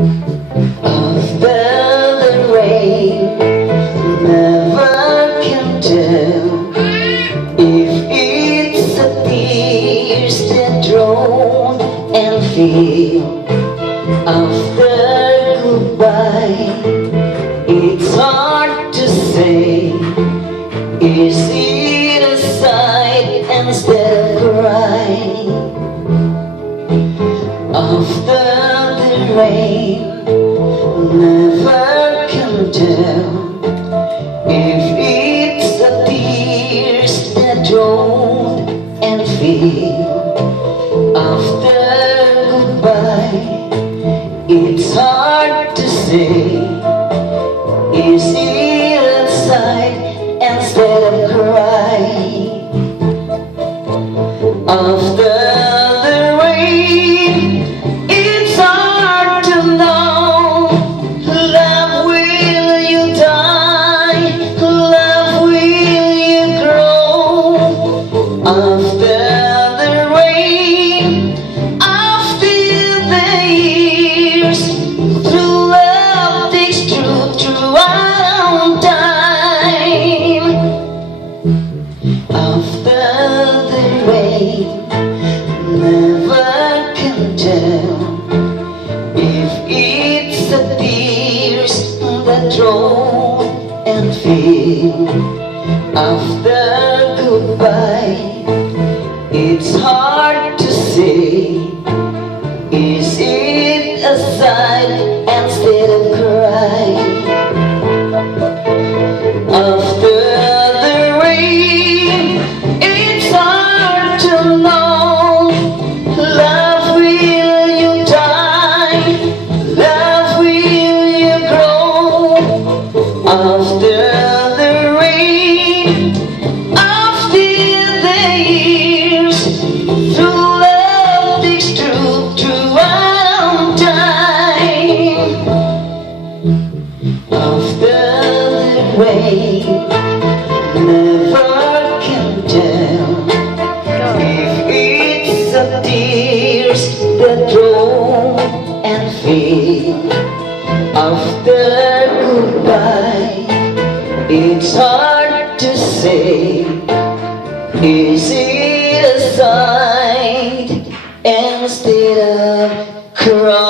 After the rain, never can tell if it's the tears that drown and feel. After goodbye, it's hard to say. Is it a sigh instead of crying? After the rain, never can tell if it's the tears that drown and feel. After goodbye, it's hard to say. Is it a sigh instead of crying? After the rain, it's hard to know. Love, will you die? Love, will you grow? After the rain, after the years, true love takes truth throughout time. After the rain, never can tell if it's the tears that drown and feel. After goodbye, it's hard to say. Is it a sigh instead of crying? After the rain, it's hard to know. Love, will you die? Love, will you grow? After the rain, after the years, true love takes truth throughout time. After the rain, never can tell if it's the tears that drown and feel. After goodbye, it's hard to say. Is it a sigh instead of crying?